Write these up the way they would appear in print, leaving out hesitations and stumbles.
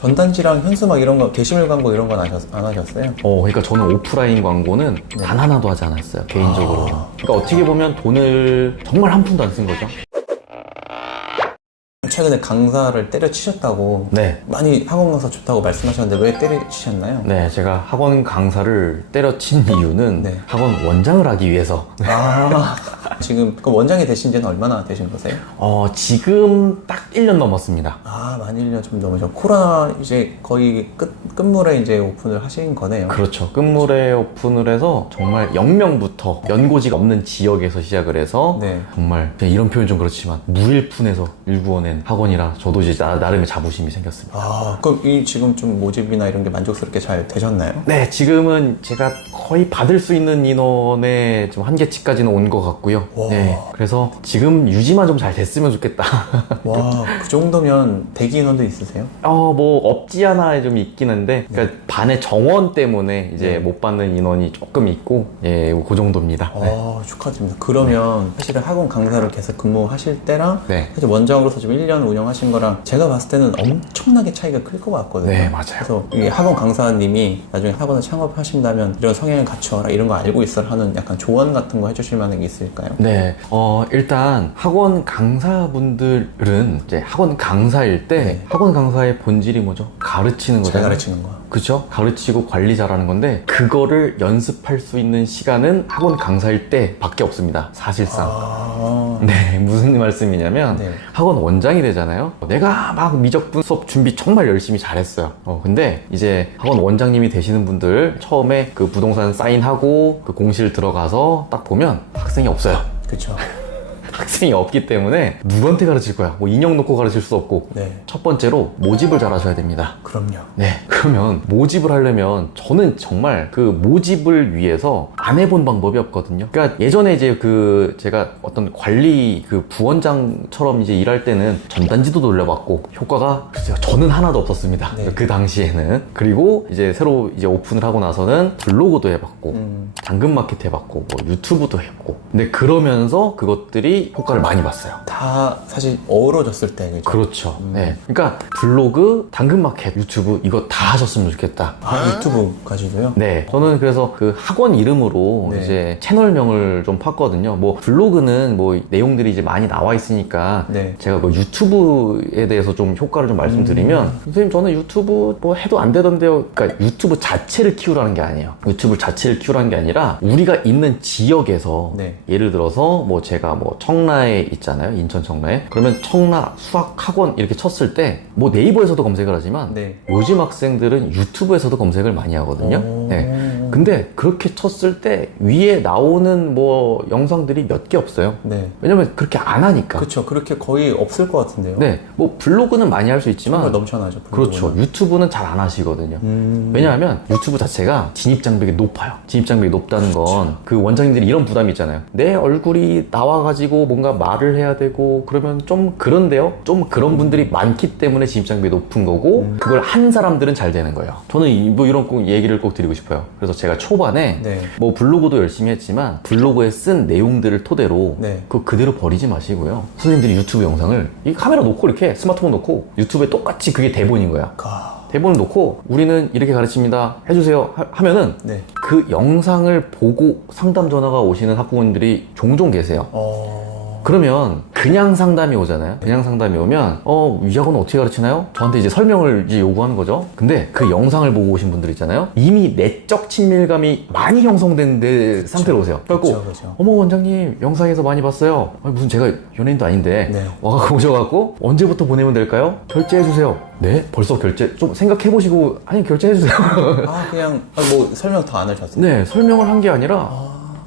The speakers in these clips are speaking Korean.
전단지랑 현수막 이런 거, 게시물 광고 이런 건 안 하셨어요? 그러니까 저는 오프라인 광고는 단 하나도 하지 않았어요, 개인적으로. 그러니까 어떻게 보면 돈을 정말 한 푼도 안 쓴 거죠. 최근에 강사를 때려치셨다고 네. 많이 학원 강사 좋다고 말씀하셨는데 왜 때려치셨나요? 네, 제가 학원 강사를 때려친 이유는 네. 학원 원장을 하기 위해서. 지금 그럼 원장이 되신 지는 얼마나 되신 거세요? 지금 딱 1년 넘었습니다. 만 1년 좀 넘으죠. 코로나 이제 거의 끝물에 이제 오픈을 하신 거네요. 그렇죠. 끝물에 오픈을 해서 정말 0명부터 연고지가 없는 지역에서 시작을 해서 네. 정말 그냥 이런 표현 좀 그렇지만 무일푼에서 일구어낸 학원이라 저도 이제 나름의 자부심이 생겼습니다. 그럼 이 지금 좀 모집이나 이런 게 만족스럽게 잘 되셨나요? 네, 지금은 제가 거의 받을 수 있는 인원의 좀 한계치까지는 온 것 같고요. 네, 그래서 지금 유지만 좀 잘 됐으면 좋겠다. 와, 그 정도면 대기 인원도 있으세요? 뭐 없지 않아 좀 있긴 한데, 그러니까 반의 정원 때문에 이제 못 받는 인원이 조금 있고, 그 정도입니다. 축하드립니다. 그러면 사실은 학원 강사를 계속 근무하실 때랑 네. 사실 원장으로서 지금 1년 운영하신 거랑 제가 봤을 때는 엄청나게 차이가 클 것 같거든요. 네, 맞아요. 그래서 이 학원 강사님이 나중에 학원을 창업하신다면 이런 성향을 갖추어라, 이런 거 알고 있어라 하는 약간 조언 같은 거 해주실 만한 게 있을까요? 네, 일단 학원 강사분들은 이제 학원 강사일 때 학원 강사의 본질이 뭐죠? 가르치는 잘 거잖아요. 가르치는 거. 그쵸? 가르치고 관리 잘하는 건데 그거를 연습할 수 있는 시간은 학원 강사일 때 밖에 없습니다, 사실상. 네, 무슨 말씀이냐면 학원 원장이 되잖아요. 내가 막 미적분 수업 준비 정말 열심히 잘했어요. 근데 이제 학원 원장님이 되시는 분들 처음에 그 부동산 사인하고 그 공실 들어가서 딱 보면 학생이 없어요. 그쵸. 학생이 없기 때문에 누구한테 가르칠 거야? 뭐 인형 놓고 가르칠 수도 없고. 첫 번째로 모집을 잘 하셔야 됩니다. 그럼요. 네, 그러면 모집을 하려면 저는 정말 그 모집을 위해서 안 해본 방법이 없거든요. 그러니까 예전에 이제 제가 어떤 관리 부원장처럼 이제 일할 때는 전단지도 돌려봤고 효과가 글쎄요, 저는 하나도 없었습니다. 그 당시에는. 그리고 이제 새로 이제 오픈을 하고 나서는 블로그도 해봤고 당근마켓 해봤고 뭐 유튜브도 해봤고. 근데 그러면서 그것들이 효과를 많이 봤어요. 다 사실 어우러졌을 때, 그죠? 그렇죠. 네. 그러니까 블로그, 당근마켓, 유튜브 이거 다 하셨으면 좋겠다. 유튜브까지도요? 네. 저는 그래서 그 학원 이름으로 이제 채널명을 좀 팠거든요. 뭐 블로그는 뭐 내용들이 이제 많이 나와 있으니까 제가 뭐 유튜브에 대해서 좀 효과를 좀 말씀드리면 선생님 저는 유튜브 뭐 해도 안 되던데요. 그러니까 유튜브 자체를 키우라는 게 아니에요. 유튜브 자체를 키우라는 게 아니라 우리가 있는 지역에서 예를 들어서 뭐 제가 뭐 청라에 있잖아요. 인천 청라에. 그러면 청라 수학학원 이렇게 쳤을 때 뭐 네이버에서도 검색을 하지만 요즘 학생들은 유튜브에서도 검색을 많이 하거든요. 네. 근데 그렇게 쳤을 때 위에 나오는 뭐 영상들이 몇 개 없어요. 왜냐면 그렇게 안 하니까. 그렇죠. 그렇게 거의 없을 것 같은데요. 네. 뭐 블로그는 많이 할 수 있지만 정말 넘쳐나죠. 그렇죠. 유튜브는 잘 안 하시거든요. 왜냐하면 유튜브 자체가 진입장벽이 높아요. 진입장벽이 높다는 건 그 원장님들이 이런 부담이 있잖아요. 내 얼굴이 나와가지고 뭔가 말을 해야 되고 그러면 좀 그런데요? 좀 그런 분들이 많기 때문에 진입장벽이 높은 거고 그걸 한 사람들은 잘 되는 거예요. 저는 뭐 이런 얘기를 꼭 드리고 싶어요. 그래서 제가 초반에 뭐 블로그도 열심히 했지만 블로그에 쓴 내용들을 토대로 그거 그대로 버리지 마시고요. 선생님들이 유튜브 영상을 이 카메라 놓고 이렇게 스마트폰 놓고 유튜브에 똑같이 그게 대본인 거야. 대본을 놓고 우리는 이렇게 가르칩니다 해주세요 하면은 그 영상을 보고 상담 전화가 오시는 학부모님들이 종종 계세요. 그러면 그냥 상담이 오잖아요. 그냥 상담이 오면 이 학원은 어떻게 가르치나요? 저한테 이제 설명을 이제 요구하는 거죠. 근데 그 영상을 보고 오신 분들 있잖아요. 이미 내적 친밀감이 많이 형성된 상태로 오세요. 그래갖고 어머 원장님 영상에서 많이 봤어요. 아니, 무슨 제가 연예인도 아닌데 와갖고 오셔갖고 언제부터 보내면 될까요? 결제해주세요. 네? 벌써 결제 좀 생각해보시고 아니 결제해주세요. 그냥 뭐 설명 더 안 하셨어요? 네, 설명을 한 게 아니라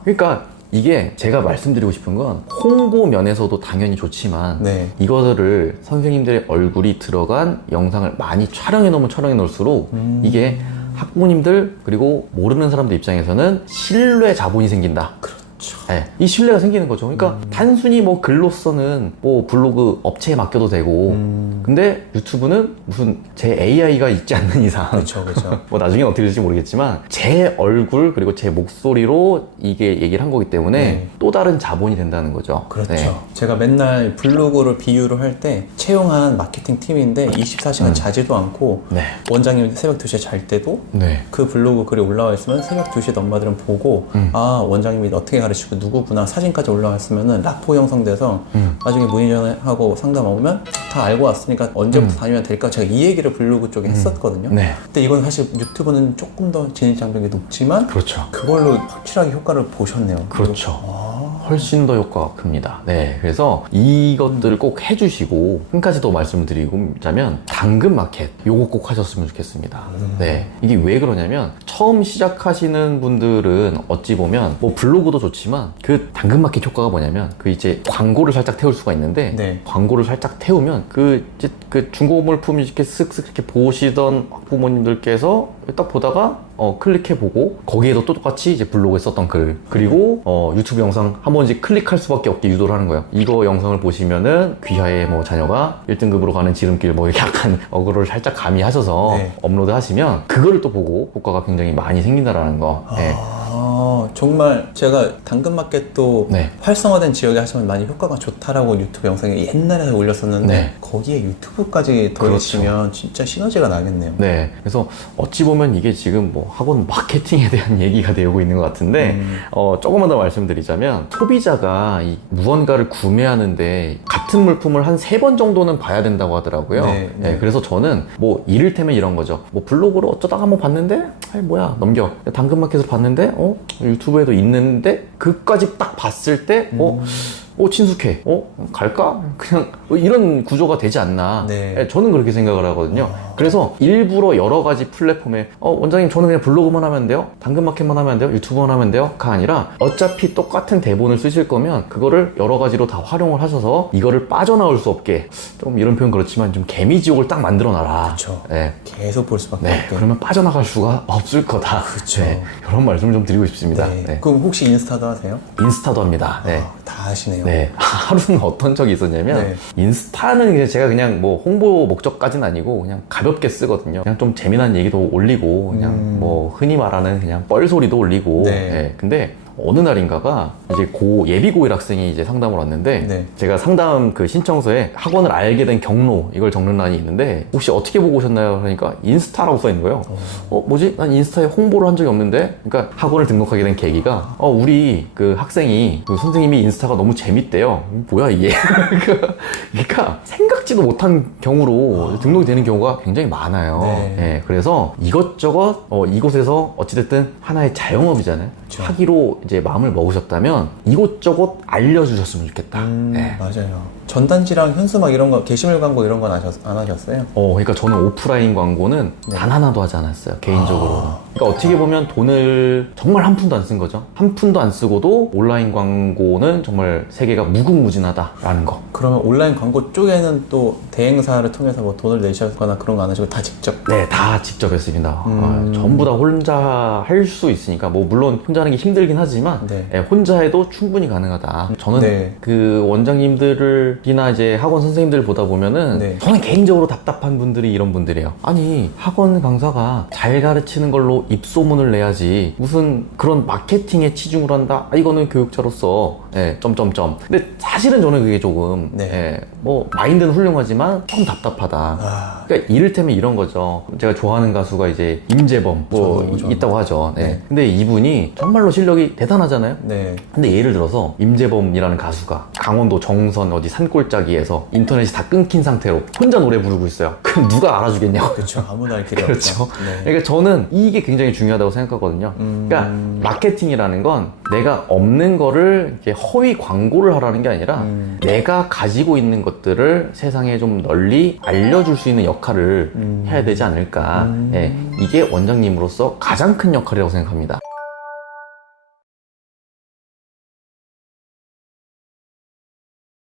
그러니까 이게 제가 말씀드리고 싶은 건 홍보 면에서도 당연히 좋지만 이거를 선생님들의 얼굴이 들어간 영상을 많이 촬영해 놓을수록 이게 학부모님들 그리고 모르는 사람들 입장에서는 신뢰 자본이 생긴다. 그렇죠. 네, 이 신뢰가 생기는 거죠. 그러니까 단순히 뭐 글로서는 뭐 블로그 업체에 맡겨도 되고 근데 유튜브는 무슨 제 AI가 있지 않는 이상 그렇죠, 그렇죠. 뭐 나중에 어떻게 될지 모르겠지만 제 얼굴 그리고 제 목소리로 이게 얘기를 한 거기 때문에 네. 또 다른 자본이 된다는 거죠. 그렇죠. 네. 제가 맨날 블로그를 비유를 할 때 채용한 마케팅 팀인데 24시간 자지도 않고 네. 원장님 새벽 2시에 잘 때도 네. 그 블로그 글이 올라와 있으면 새벽 2시에 엄마들은 보고 아 원장님이 어떻게 가르치고 누구구나 사진까지 올라왔으면은 라포 형성돼서 나중에 문의 전화하고 상담 오면 다 알고 왔으니까 언제부터 다니면 될까 제가 이 얘기를 블로그 쪽에 했었거든요. 네. 근데 이건 사실 유튜브는 조금 더 진입 장벽이 높지만 그렇죠. 그걸로 확실하게 효과를 보셨네요. 그렇죠. 훨씬 더 효과가 큽니다. 네, 그래서 이것들을 꼭 해주시고 한 가지 더 말씀드리자면 당근 마켓 요거 꼭 하셨으면 좋겠습니다. 네, 이게 왜 그러냐면 처음 시작하시는 분들은 어찌 보면 뭐 블로그도 좋지만 그 당근 마켓 효과가 뭐냐면 그 이제 광고를 살짝 태울 수가 있는데 네. 광고를 살짝 태우면 그 이제 그 중고물품 이렇게 쓱쓱 이렇게 보시던 부모님들께서 딱 보다가 클릭해보고 거기에도 또 똑같이 이제 블로그에 썼던 글 그리고 유튜브 영상 한 번씩 클릭할 수밖에 없게 유도를 하는 거예요. 이거 영상을 보시면은 귀하의 뭐 자녀가 1등급으로 가는 지름길 뭐 이렇게 약간 어그로를 살짝 가미하셔서 네. 업로드 하시면 그거를 또 보고 효과가 굉장히 많이 생긴다라는 거. 네. 정말 제가 당근마켓도 네. 활성화된 지역에 하시면 많이 효과가 좋다라고 유튜브 영상에 옛날에 올렸었는데 네. 거기에 유튜브까지 더해지면 진짜 시너지가 나겠네요. 네, 그래서 어찌 보면 이게 지금 뭐 학원 마케팅에 대한 얘기가 되고 있는 것 같은데 조금만 더 말씀드리자면 소비자가 이 무언가를 구매하는데 같은 물품을 한 3번 정도는 봐야 된다고 하더라고요. 네, 네. 네, 그래서 저는 뭐 이를테면 이런 거죠. 뭐 블로그로 어쩌다가 한번 봤는데 아이 뭐야 넘겨. 당근마켓에서 봤는데 유튜브에도 있는데 그까지 딱 봤을 때 친숙해. 갈까? 그냥 이런 구조가 되지 않나. 네. 네, 저는 그렇게 생각을 하거든요. 그래서 일부러 여러 가지 플랫폼에 원장님 저는 그냥 블로그만 하면 돼요? 당근마켓만 하면 돼요? 유튜브만 하면 돼요? 가 아니라 어차피 똑같은 대본을 쓰실 거면 그거를 여러 가지로 다 활용을 하셔서 이거를 빠져나올 수 없게 좀 이런 표현 그렇지만 좀 개미지옥을 딱 만들어 놔라. 그렇죠. 네. 계속 볼 수밖에 네, 없게. 그러면 빠져나갈 수가 없을 거다. 그렇죠. 네, 이런 말씀을 좀 드리고 싶습니다. 네. 네. 그럼 혹시 인스타도 하세요? 인스타도 합니다. 네. 다 하시네요. 네. 하루는 어떤 적이 있었냐면, 네. 인스타는 이제 제가 그냥 뭐 홍보 목적까지는 아니고, 그냥 가볍게 쓰거든요. 그냥 좀 재미난 얘기도 올리고, 그냥 뭐 흔히 말하는 그냥 뻘소리도 올리고, 네. 네. 근데 어느 날인가가 이제 예비 고1 학생이 이제 상담을 왔는데 네. 제가 상담 그 신청서에 학원을 알게 된 경로 이걸 적는欄이 있는데 혹시 어떻게 보고 오셨나요? 그러니까 인스타라고 써 있는 거예요. 뭐지? 난 인스타에 홍보를 한 적이 없는데 그러니까 학원을 등록하게 된 계기가 우리 그 학생이 그 선생님이 인스타가 너무 재밌대요. 뭐야 이게? 그러니까 생각지도 못한 경우로 등록이 되는 경우가 굉장히 많아요. 네. 네, 그래서 이것저것 이곳에서 어찌됐든 하나의 자영업이잖아요. 그렇죠. 하기로 이제 마음을 먹으셨다면 이곳저곳 알려주셨으면 좋겠다. 네. 맞아요. 전단지랑 현수막 이런 거, 게시물 광고 이런 건 안 하셨어요? 그러니까 저는 오프라인 광고는 네. 단 하나도 하지 않았어요. 개인적으로. 그러니까 어떻게 보면 돈을 정말 한 푼도 안 쓴 거죠. 한 푼도 안 쓰고도 온라인 광고는 정말 세계가 무궁무진하다라는 거. 그러면 온라인 광고 쪽에는 또 대행사를 통해서 뭐 돈을 내셨거나 그런 거 안 하시고 다 직접? 네, 다 직접 했습니다. 전부 다 혼자 할 수 있으니까 뭐 물론 혼자 하는 게 힘들긴 하지만 네. 혼자 해도 충분히 가능하다. 저는 네. 그 원장님들이나 이제 학원 선생님들 보다 보면은 네. 저는 개인적으로 답답한 분들이 이런 분들이에요. 아니 학원 강사가 잘 가르치는 걸로 입소문을 내야지 무슨 그런 마케팅에 치중을 한다? 이거는 교육자로서 점점점. 근데 사실은 저는 그게 조금 네. 뭐 마인드는 훌륭하지만 조금 답답하다. 그러니까 이를테면 이런 거죠. 제가 좋아하는 가수가 이제 임재범 저도 뭐 좋아합니다. 있다고 하죠. 네. 네. 근데 이분이 정말로 실력이 대단하잖아요. 네. 근데 예를 들어서 임재범이라는 가수가 강원도 정선 어디 산골짜기에서 인터넷이 다 끊긴 상태로 혼자 노래 부르고 있어요. 그럼 누가 알아주겠냐고. 그렇죠. 아무도 알 길이 그렇죠. 없죠. 네. 그러니까 저는 이게 굉장히 중요하다고 생각하거든요. 그러니까 마케팅이라는 건 내가 없는 거를 이렇게 허위 광고를 하라는 게 아니라 내가 가지고 있는 것들을 세상에 좀 널리 알려줄 수 있는 역할을 해야 되지 않을까. 이게 원장님으로서 가장 큰 역할이라고 생각합니다.